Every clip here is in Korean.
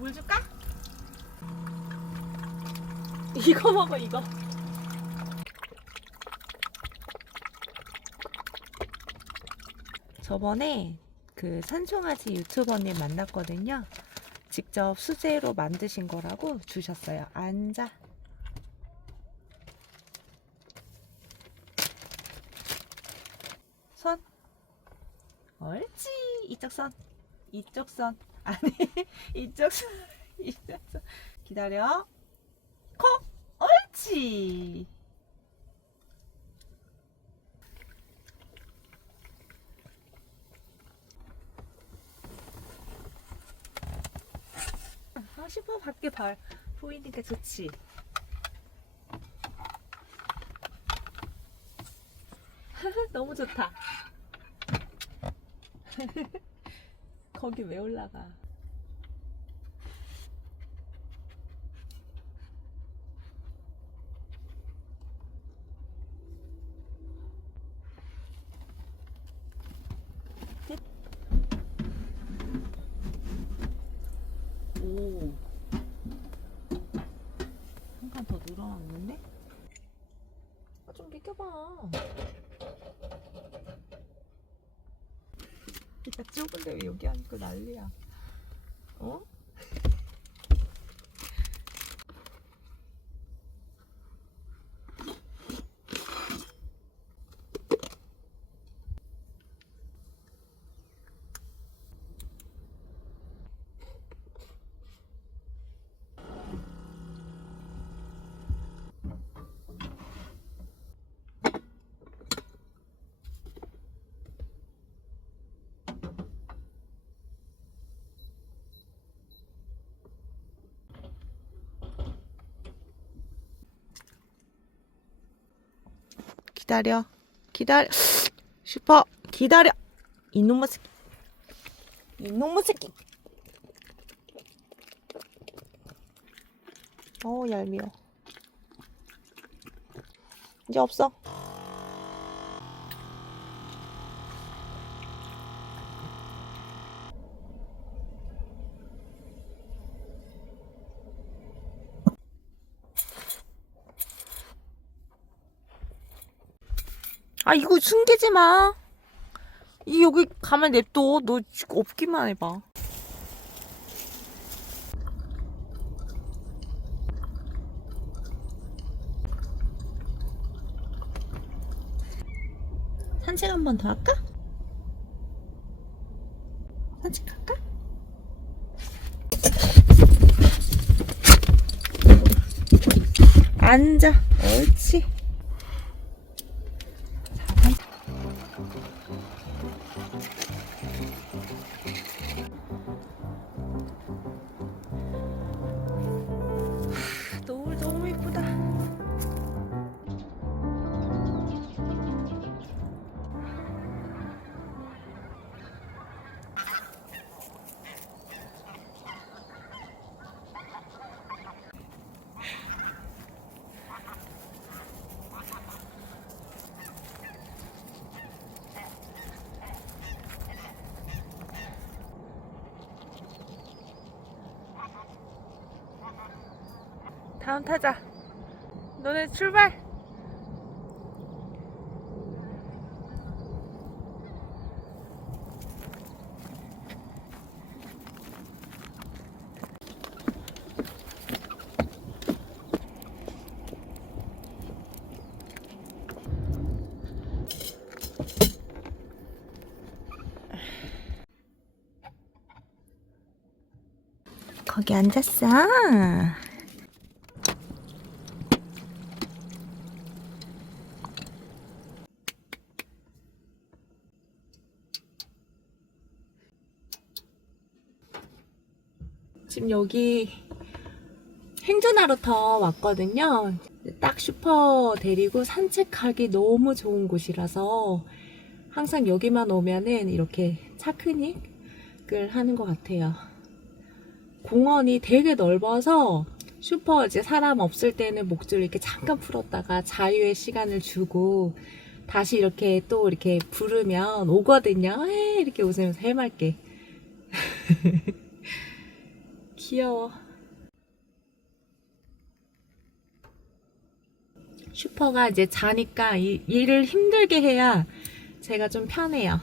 물 줄까? 이거 먹어 이거. 저번에 그 산송아지 유튜버님 만났거든요. 직접 수제로 만드신 거라고 주셨어요. 앉아. 손. 옳지. 이쪽 손. 이쪽 손. 아니 이쪽 손. 이쪽 손. 기다려. 코. 옳지. 슈퍼 밖에 발 보이니까 좋지. 너무 좋다. 거기 왜 올라가? 오. 한 칸 더 늘어났는데? 좀 비켜봐. 야, 좁은데 왜 여기 앉고 난리야? 어? 기다려. 기다려. 슈퍼 기다려. 이놈의 새끼. 이놈의 새끼. 얄미워. 이제 없어. 아, 이거 숨기지 마. 이 여기 가만 냅둬. 너 없기만 해봐. 산책 한 번 더 할까? 산책할까? 앉아. 옳지. 노을 너무 예쁘다. 다음 타자. 너네 출발. 거기 앉았어. 지금 여기 행주나루터 왔거든요. 딱 슈퍼 데리고 산책하기 너무 좋은 곳이라서 항상 여기만 오면은 이렇게 차크닉을 하는 것 같아요. 공원이 되게 넓어서 슈퍼 이제 사람 없을 때는 목줄 이렇게 잠깐 풀었다가 자유의 시간을 주고 다시 이렇게 또 이렇게 부르면 오거든요. 이렇게 웃으면서 해맑게. 귀여워. 슈퍼가 이제 자니까 일을 힘들게 해야 제가 좀 편해요.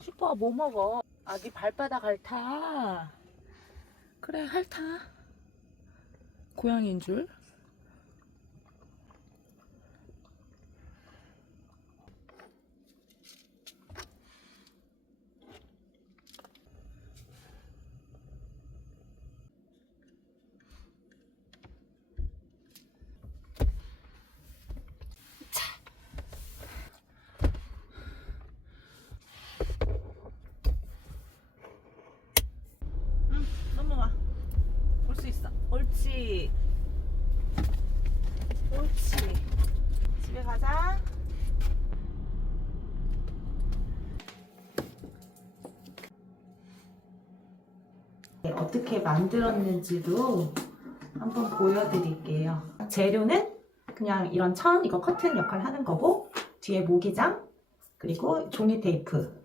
슈퍼 뭐 먹어? 아, 네 발바닥 핥아. 그래, 핥아. 고양이인 줄. 응, 넘어와. 올 수 있어. 옳지. 옳지. 집에 가자. 어떻게 만들었는지도 한번 보여드릴게요. 재료는 그냥 이런 천, 이거 커튼 역할 하는 거고, 뒤에 모기장, 그리고 종이 테이프,